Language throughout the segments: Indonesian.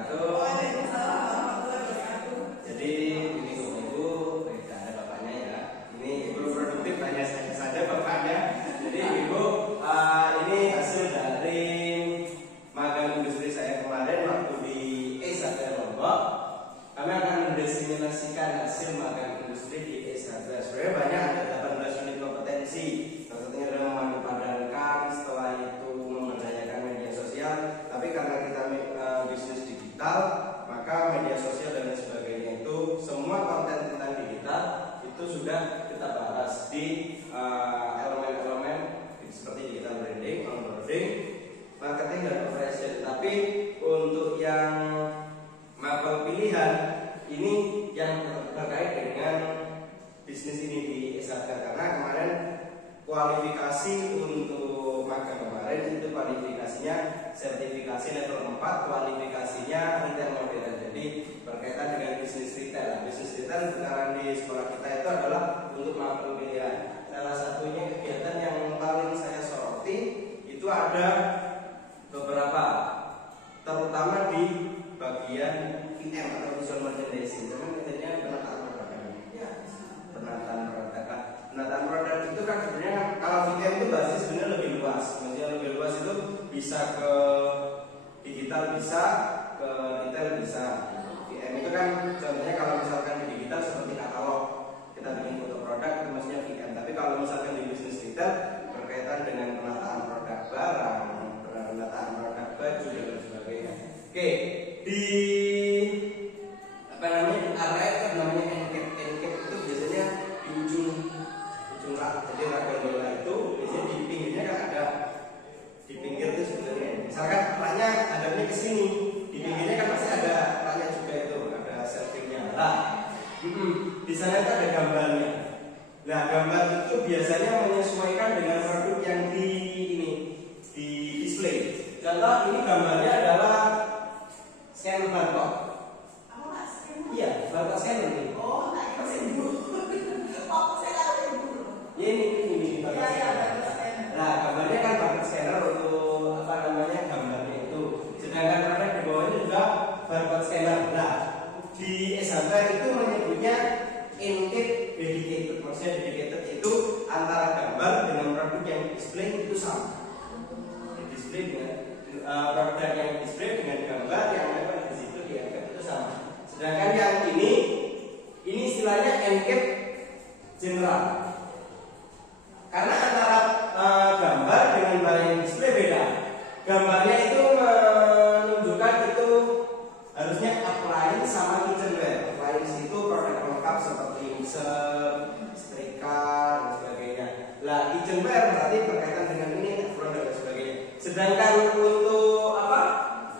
wabarakatuh. Waalaikumsalam warahmatullahi wabarakatuh. Jadi ini ibu, tidak ada bapaknya ya. Ini ibu produktif, hanya saja bapaknya. Jadi ibu, ini hasil dari magang industri saya kemarin waktu di E1 Lombok. Kami akan mendesimulasikan hasil magang industri di E1. Sebenarnya banyak, ada 18 unit kompetensi. Salah satunya adalah memadupadankan, setelah itu memberdayakan media sosial. Tapi karena kita bisnis digital, maka media sosial dan lain sebagainya itu semua konten tentang digital itu sudah kita bahas di elemen-elemen seperti digital branding, onboarding, marketing dan operation. Tapi untuk yang mapel pilihan ini yang terkait dengan bisnis ini di S1 karena kemarin kualifikasi untuk magang kemarin itu kualifikasinya sertifikasi level 4, kualifikasinya retail modern. Jadi berkaitan dengan bisnis retail. Bisnis retail sekarang di sekolah kita itu adalah untuk mapel pilihan. Salah satunya kegiatan yang paling saya soroti itu ada beberapa, terutama di bagian VM atau visual merchandising. Cuman katanya penataan produk. Penataan produk. Penataan produk itu kan sebenarnya kalau VM itu basis sebenarnya lebih luas. Maksudnya lebih luas itu bisa ke digital, bisa ke retail, bisa. VM itu kan contohnya kalau misalkan di digital seperti katalog, kita bikin foto produk itu maksudnya VM. Tapi kalau misalkan di bisnis retail berkaitan dengan penataan produk barang, penataan produk baju dan lain sebagainya. Oke, di apa namanya di area itu namanya encap itu biasanya di ujung rak. Jadi rak gondola itu biasanya di pinggirnya kan ada, di pinggir itu sebenarnya misalkan raknya hadapnya ke sini, di pinggirnya kan pasti ada raknya juga, itu ada shelvingnya. Nah, di sana itu ada gambarnya. Nah, gambar itu biasanya menyesuaikan dengan produk yang di display. Contoh ini gambarnya adalah scan barcode. Apa mas? Iya, barcode scanner ini. Oh, tak kira ibu. Oh, saya tahu ibu. Ya, ini barcode scanner. Nah, gambarnya kan barcode scanner untuk apa namanya gambarnya itu. Sedangkan produk di bawahnya juga barcode scanner. Nah, di S1 itu menyebutnya encap dedicated. Maksudnya dedicated itu antara gambar dengan produk yang display itu sama. Display dengan produk yang display dengan gambar yang ada di situ dianggap itu sama. Sedangkan yang ini istilahnya encap general. Karena antara gambar dengan barang yang display beda. Gambarnya itu menunjukkan itu harusnya appliance sama kitchenware. Appliance itu produk lengkap seperti mixer, setrika dan sebagainya. Lah kitchenware berarti berkaitan dengan ini produk dan sebagainya. Sedangkan untuk apa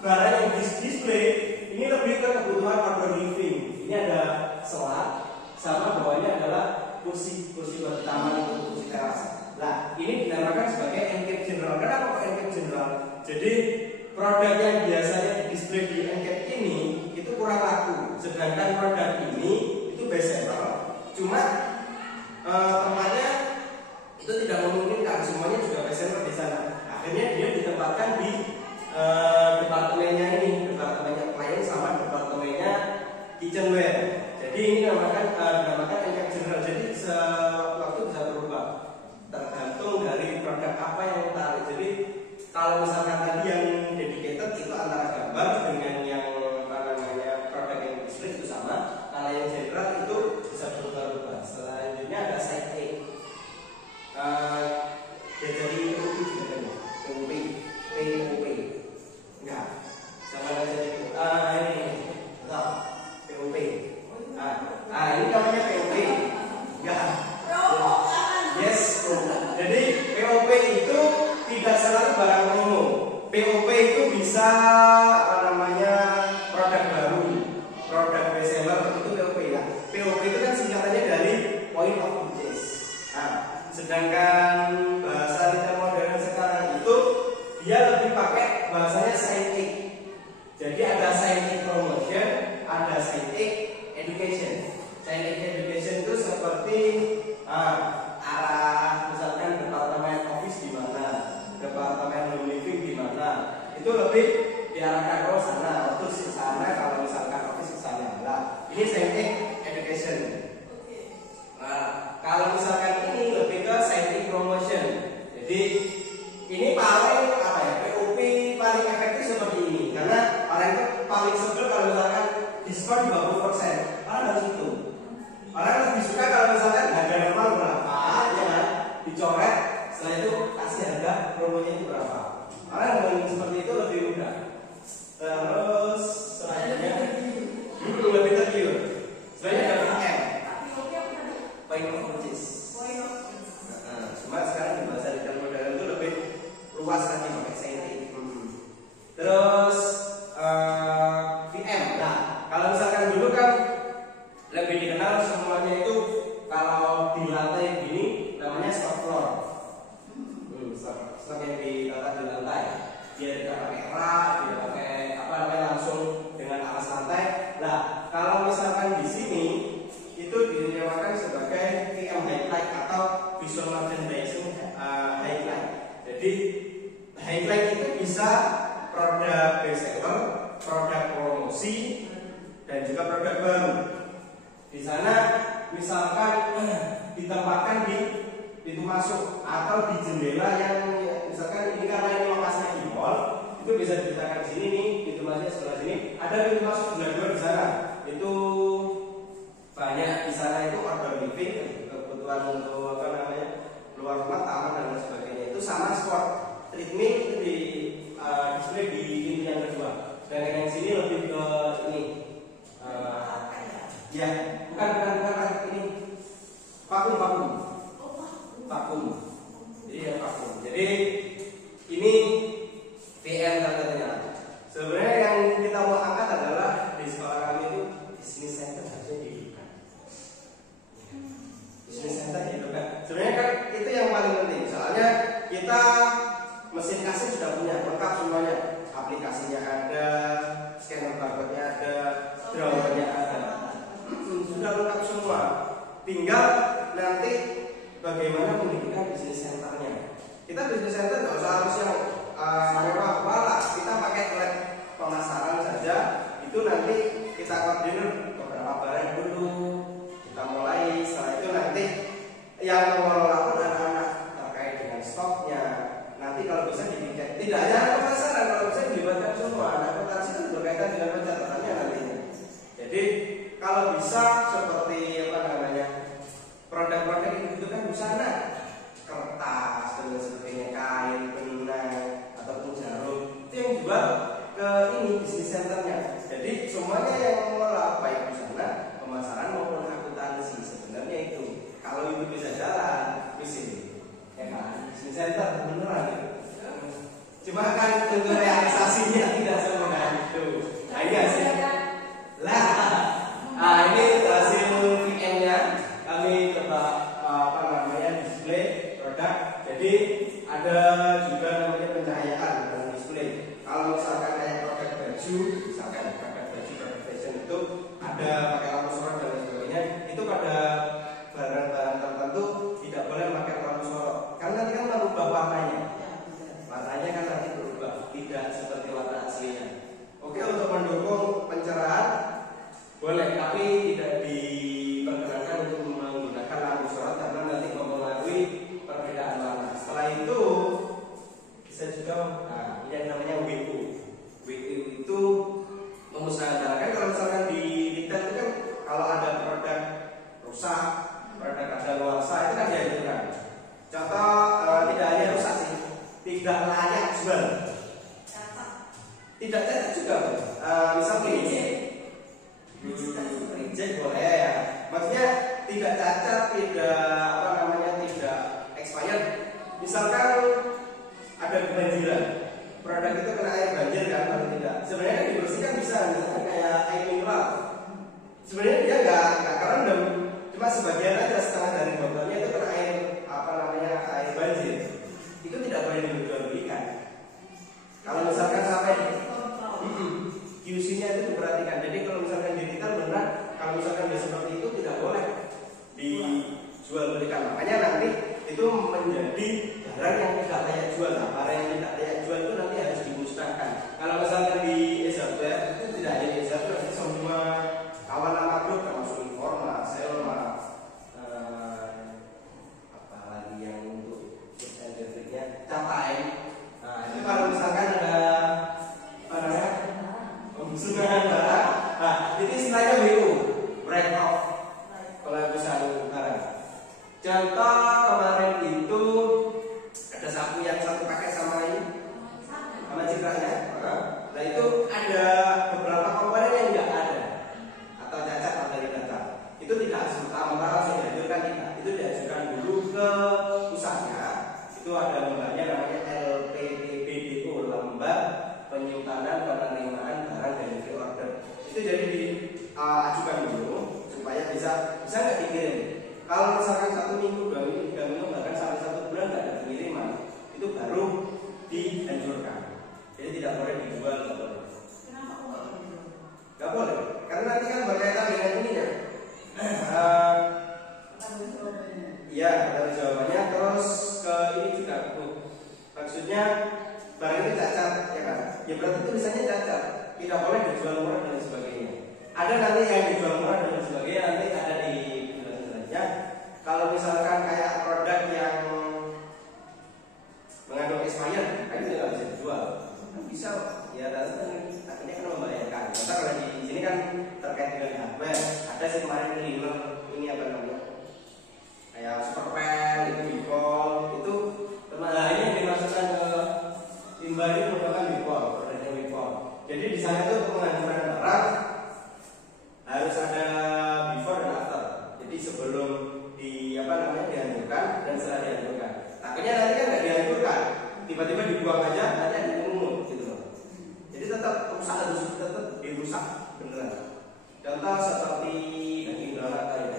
barang yang display ini lebih ke kebutuhan outdoor living. Ini ada selat sama bawahnya adalah kursi buat taman itu, kursi teras. Nah, ini dinamakan sebagai encap general. Kenapa kok encap general? Jadi produk yang biasanya display di encap ini itu kurang laku. Sedangkan produk ini itu best seller. Cuma tempatnya itu tidak memungkinkan semuanya juga best seller di sana. Akhirnya dia ditempatkan di departemennya ini, departemennya appliance sama departemennya kitchenware. Jadi ini dinamakan encap general. Jadi waktu bisa berubah tergantung dari produk apa yang ditarik. Jadi kalau misalkan tadi yang dedicated itu antara gambar dengan yang apa namanya produk yang display itu sama. Kalau yang general itu bisa berubah-ubah. Selanjutnya ada side A. Jadi POP juga kan? POP. Enggak. Sama aja itu. Ini. Betul. POP. Ini namanya POP. Enggak. Yes. Jadi POP itu tidak selalu barang umum. POP itu bisa apa namanya produk baru, produk best seller itu POP ya. POP itu kan singkatannya dari point of purchase. Nah, sedangkan bahasa retail modern sekarang itu dia lebih pakai bahasanya scientific. Jadi ada scientific promotion, ada scientific education. Scientific education itu seperti arah misalkan departemen office di mana, departemen home living di mana, itu lebih diarahkan ke sana untuk bisa produk best seller, produk promosi, dan juga produk baru. Di sana misalkan ditempatkan di pintu masuk atau di jendela yang misalkan ini karena ini lokasinya di mall, itu bisa diceritakan di sini nih, pintu masuknya sebelah sini, ada pintu masuk sebelah dua di sana. Itu banyak di sana itu outdoor living, kebutuhan untuk apa namanya luar rumah, taman dan lain sebagainya. Itu sama sport treadmill itu di display di pintu yang kedua. Dan yang sini lebih ke ini, ya bukan ini vakum. Jadi ya vakum. Jadi ini PM katanya. Sebenarnya yang kita mau angkat adalah di sekolah kami itu business center harusnya dihidupkan. Business center dihidupkan. Sebenarnya kan itu yang paling penting. Soalnya kita mesin kasir sudah punya lengkap semuanya. Aplikasinya ada, scanner barcode-nya ada, drawernya ada. Sudah lengkap semua. Tinggal nanti bagaimana menghidupkan bisnis centernya. Kita bisnis center nggak usah harus yang mewah-mewah, kita pakai lab pemasaran saja. Itu nanti kita koordinir beberapa barang dulu, kita mulai. Setelah itu nanti yang mengelola pun anak-anak terkait dengan stoknya. Nanti kalau bisa dibikin, tidak hanya pemasaran, kalau bisa dilibatkan semua. Anak akuntansi itu berkaitan dengan pencatatannya nantinya. Jadi kalau bisa seperti apa namanya produk-produk itu kan busana, kertas dan sebagainya, kain, benang ataupun jarum, itu yang jual ke ini bisnis centernya. Jadi semuanya yang mengelola baik busana, pemasaran maupun akuntansi sebenarnya itu. Kalau itu bisa jalan, bisnis, ya kan? Bisnis center beneran gitu. Cuma kan untuk realisasinya tidak semudah itu. Nah ini hasilnya. Ini hasil VM-nya. Kami coba apa namanya display produk. Jadi ada juga namanya pencahayaan dalam display. Kalau misalkan kayak produk baju, misalkan produk baju, produk fashion itu ada pakai lampu sorot dan sebagainya. Itu pada barang-barang tertentu tidak boleh pakai lampu sorot karena nanti kan merubah warnanya. Warnanya kan nanti berubah, tidak seperti warna aslinya. Oke, untuk mendukung pencerahan boleh, tapi tidak diperkenankan untuk menggunakan lampu sorot karena nanti mempengaruhi perbedaan warna. Setelah itu bisa juga ini yang namanya WU. WU itu mengusahakan kalau misalkan di retail itu kan kalau ada produk rusak, produk kadaluarsa itu kan dihancurkan. Contoh tidak hanya rusak sih, tidak layak jual, tidak cacat juga. Misal reject boleh ya. Maksudnya tidak cacat, tidak apa namanya tidak expired. Misalkan ada kebanjiran, produk itu kena air banjir kan kalau tidak. Sebenarnya kan dibersihkan bisa, misalkan kayak air mineral. Sebenarnya dia nggak kerendam, cuma sebagian aja setengah dari botolnya itu kena air apa namanya air banjir. Itu tidak boleh dijual-belikan. Kalau misalkan sampai QC-nya itu diperhatikan. Jadi kalau misalkan di retail benar, kalau misalkan dia seperti itu tidak boleh dijual belikan. Makanya nanti itu menjadi barang yang tidak layak jual. Nah, barang yang tidak layak jual itu nanti harus dimusnahkan. Kalau misalkan di e-software itu tidak hanya e-software, itu semua kawan nama grup termasuk Informa, Selma, apalagi yang untuk elektriknya, Capai. Nah, itu kalau misalkan ada apa namanya pembusukan barang, nah itu istilahnya BU, break off, penghapusan barang. Contoh kemarin itu ada sapu yang satu pakai sama ini, sama citranya. Nah itu ada beberapa komponen yang tidak ada atau cacat atau dari data. Itu tidak serta-merta langsung dihancurkan tidak. Itu diajukan dulu ke pusatnya. Itu ada lembaganya namanya LPPBDO, Lembar Penyimpanan Penerimaan Barang dan Pre-Order. Itu jadi diajukan dulu supaya bisa nggak dikirim. Kalau misalkan 1 minggu, 2 minggu, 3 minggu, bahkan sampai 1 bulan nggak ada pengiriman, itu baru dihancurkan. Jadi tidak boleh dijual, nggak boleh. Kenapa kok Nggak boleh, karena nanti kan berkaitan dengan ininya. Iya, ada jawabannya. Terus ke ini juga, maksudnya barang ini cacat. berarti tulisannya cacat, tidak boleh dijual murah dan sebagainya. Ada nanti yang dijual murah dan sebagainya, nanti ada di penjelasan selanjutnya. Kalau misalkan kayak produk yang mengandung expired, kan itu nggak bisa dijual. Kan bisa, ya akhirnya kan membayarkan. Maka kalau di sini kan terkait dengan hardware, ada sih kemarin liner ini apa namanya, kayak Superpen itu Bipol itu nah ini yang dimasukkan ke timba ini merupakan Bipol, produknya Bipol. Jadi di sana itu untuk menghancurkan barang harus ada before dan after. Jadi sebelum di apa namanya dihancurkan dan setelah dihancurkan. Akhirnya nanti kan nggak dihancurkan, tiba-tiba dibuang aja, nanti ada dimungut gitu loh. Jadi tetap rusak, harus tetap dirusak beneran. Contoh seperti daging donat kali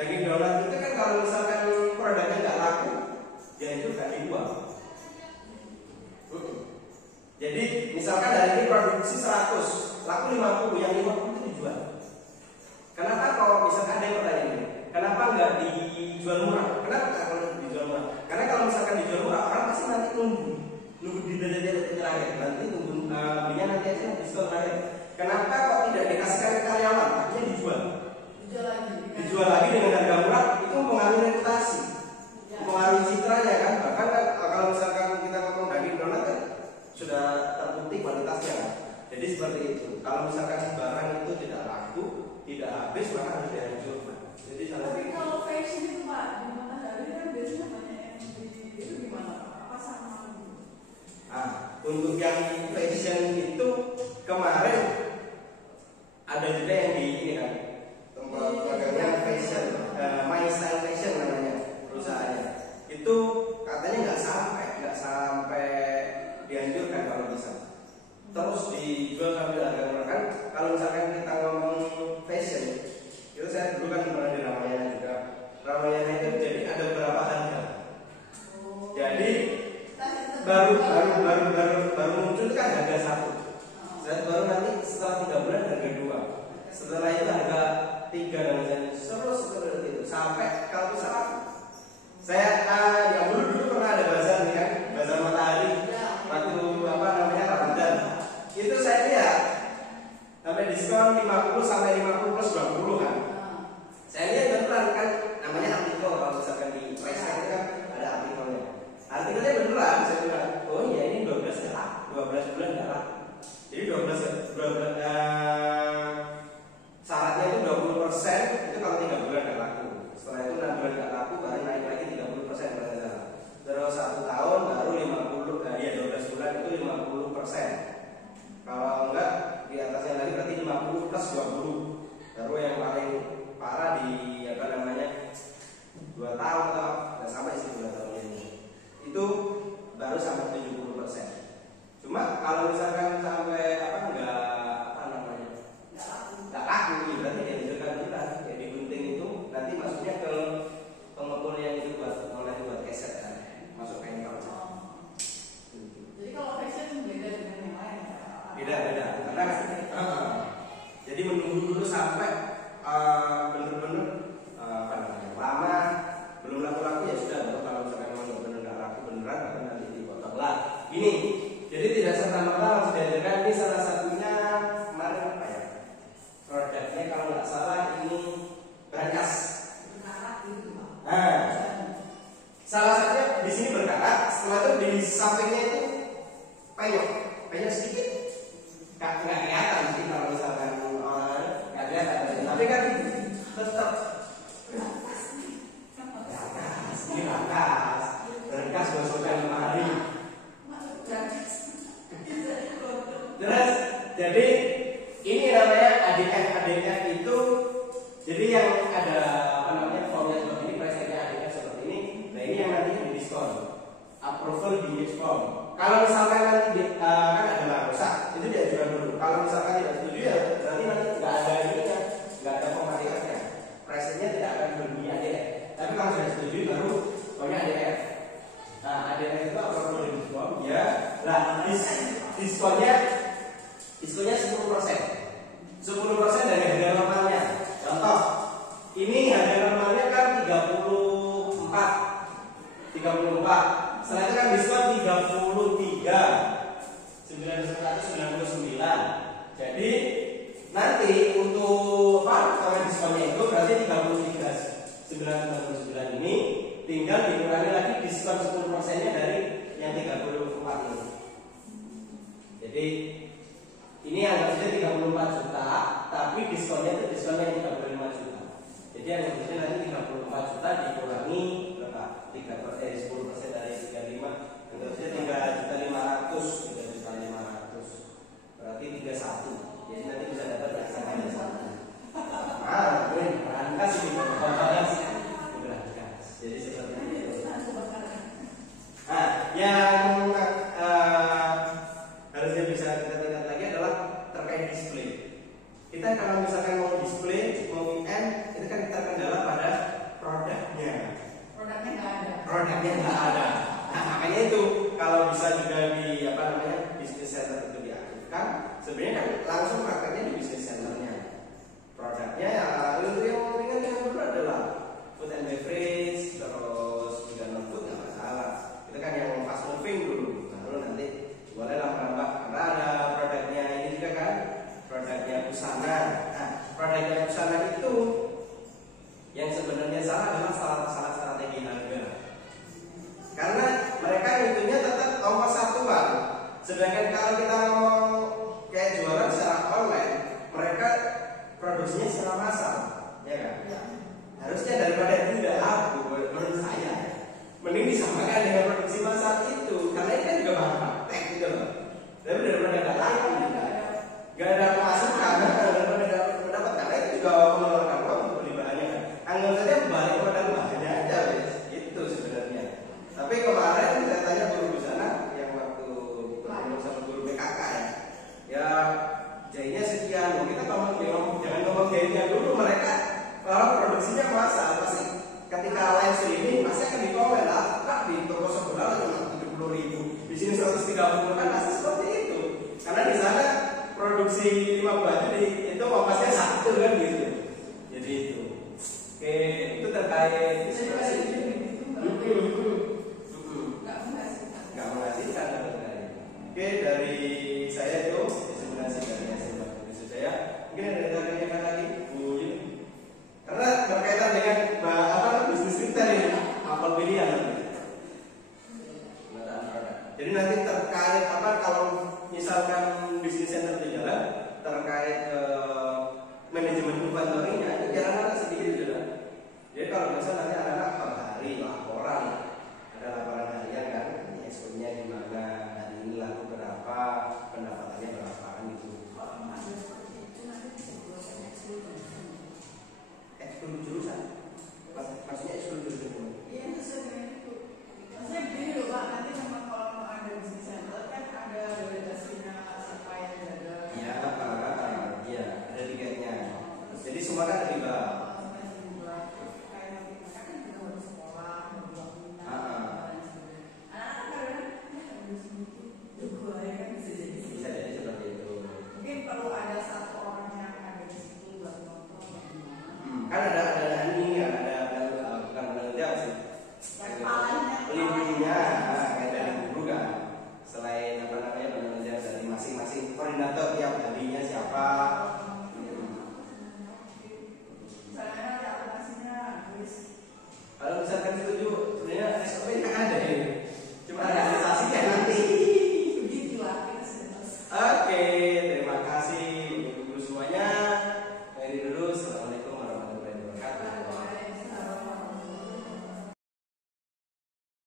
daging donat itu kan kalau misalkan produknya nggak laku, dia itu nggak dibuang. Jadi misalkan hari ini produksi 100, laku 50, yang 50 itu dijual. Kenapa kalau misalkan ada yang bertanya ini, kenapa nggak dijual murah? Kenapa kalau dijual murah? Karena kalau misalkan dijual murah, orang pasti nanti nunggu di detik terakhir, nanti nunggu belinya nanti aja diskon terakhir. Kenapa kok tidak dikasihkan ke karyawan? Artinya dijual lagi dengan harga murah, itu mempengaruhi reputasi, mempengaruhi citranya kan. Bahkan kan, kalau misalkan kita ngomong daging donat kan sudah terbukti kualitasnya kan. Jadi seperti itu. Kalau misalkan barang itu tidak laku, tidak habis, maka harus dihancurkan. Jadi tapi kalau fashion itu Pak, di Matahari kan biasanya banyak yang itu gimana Pak? Apa sama? Untuk yang fashion itu kemarin ada juga yang di ini kan, tempat magangnya fashion, My Style Fashion namanya perusahaannya. Itu katanya nggak sampai dihancurkan kalau bisa. Terus dijual sampai harga murah kan. Kalau misalkan kita ngomong fashion, itu saya dulu kan pernah di Ramayana juga. Ramayana itu jadi ada beberapa harga. Jadi baru muncul kan harga 1. Baru nanti setelah 3 bulan harga 2. Setelah itu harga 3 dan terus seperti itu sampai kalau misalkan saya yang dulu pernah ada bazar nih kan, bazar Matahari waktu apa namanya Ramadan. Itu saya lihat sampai diskon 50 sampai 50 plus 20 kan. Saya lihat beneran kan, namanya artikel, kalau misalkan di price tag kan ada artikelnya. Artikelnya beneran, saya bilang, oh iya ini 12 bulan nggak laku. Jadi 12 syaratnya itu 20%, itu kalau 3 bulan nggak laku. Setelah itu 6 bulan nggak laku, baru naik lagi 30% pada. Terus 1 tahun baru 50, ya 12 bulan itu 50%. Kalau enggak di atasnya lagi berarti 50 plus 20. Baru yang paling parah di apa namanya 2 tahun atau nggak sampai sih 2 tahun ini. Itu baru sampai 70%. Cuma kalau misalkan sampai nggak laku, berarti dia dijualkan beneran. Kayak di gunting itu nanti masuknya ke pengepul yang itu buat keset kan, masuk bengkel. Jadi kalau fashion beda dengan yang lain. Beda karena jadi menunggu dulu sampai bener-bener lama belum laku ya sudah, baru kalau misalkan memang bener nggak laku beneran akan nanti dipotong lah. Ini jadi tidak serta-merta langsung dihadirkan. Ini salah satunya kemarin apa ya, produknya kalau nggak salah ini berkas. Salah satunya di sini berkarat, setelah itu di sampingnya itu penyok sedikit. Nggak kelihatan sih kalau misalkan nggak kelihatan, tapi kan tetap berkas gosokkan lemari. Terus jadi ini namanya ADF itu, jadi yang ada apa namanya formnya seperti ini, price-nya ADF seperti ini. Nah ini yang nantinya di diskon, approval di diskon. Kalau misalkan nanti kan ada rusak, itu diajukan dulu. Kalau misalkan tidak setuju ya berarti nanti nggak ada ininya, nggak ada pematikannya, price-nya tidak akan berbunyi ADF. Tapi kalau sudah setuju baru pokoknya ADF. Nah ADF itu approval di diskon ya. Nah diskonnya 10% dari harga normalnya. Contoh, ini harga normalnya kan 34. Setelah itu kan diskon 33. 999. Jadi nanti untuk sama diskonnya itu berarti 33.999 ini tinggal dikurangi lagi diskon 10%-nya dari yang 34 ini. Jadi ini anggap saja 34 juta, tapi diskonnya itu diskonnya yang 35 juta. Jadi anggap saja nanti 34 juta dikurangi berapa? 10% dari 35, anggap saja 3.500.000, 3.500.000. Berarti 31. Jadi nanti bisa dapat yang sama dengan satu. Ah, ini berangkas ini, berangkas. Jadi seperti itu. Nah, yang harusnya bisa kita lihat lagi adalah terkait display. Kita kalau misalkan mau display, mau weekend, itu kan terkendala pada produknya. Produknya nggak ada. Nah, makanya itu kalau bisa juga di business center itu diaktifkan, sebenarnya kan langsung prakteknya di business centernya. Produknya ya untuk yang ringan yang dulu adalah food and beverage, terus juga non food nggak masalah. Itu kan yang fast moving dulu. Nah, lalu nanti bolehlah menambah karena ada produknya ini juga kan, produknya busana. Nah, produknya busana itu yang sebenarnya salah adalah salah strategi harga. Karena mereka intinya tetap ongkos satuan. Sedangkan kalau kita ngomong kayak jualan secara online, mereka produksinya secara massal, ya kan? Ya. Harusnya daripada itu tidak laku, menurut saya, mending disamakan dengan produksi massal itu, karena itu kan juga bahan praktek gitu loh. Tapi daripada nggak laku, nggak ada pemasukan, daripada nggak mendapat, karena itu juga mengeluarkan uang untuk beli bahannya. Anggap saja balik kepada bahannya aja, itu sebenarnya. Tapi kemarin saya tanya guru di sana yang waktu bertemu sama guru PKK ya jahitnya sekian. Kita jangan ngomong jahitnya dulu, mereka kalau produksinya massal pasti ketika live streaming pasti akan dikomen lah, kak di toko sebelah cuma 70.000, di sini 130 kan pasti seperti itu. Karena di sana produksi 5 baju itu ongkosnya 1 kan gitu. Jadi itu. Oke, itu terkait bisa dikasih nggak menghasilkan sebenarnya. Oke, dari saya itu simulasi dari SMA Indonesia saya. Mungkin ada rekan-rekan lagi, Bu Yun. Karena berkaitan dengan bisnis kita ini, apel pilihan nanti. Jadi nanti terkait kalau misalkan bisnis center di jalan terkait manajemen inventory-nya, jangan sedikit juga. Jadi kalau misalnya nanti anak-anak per hari laporan, ada laporan harian kan, SO-nya gimana, hari ini laku berapa, pendapatannya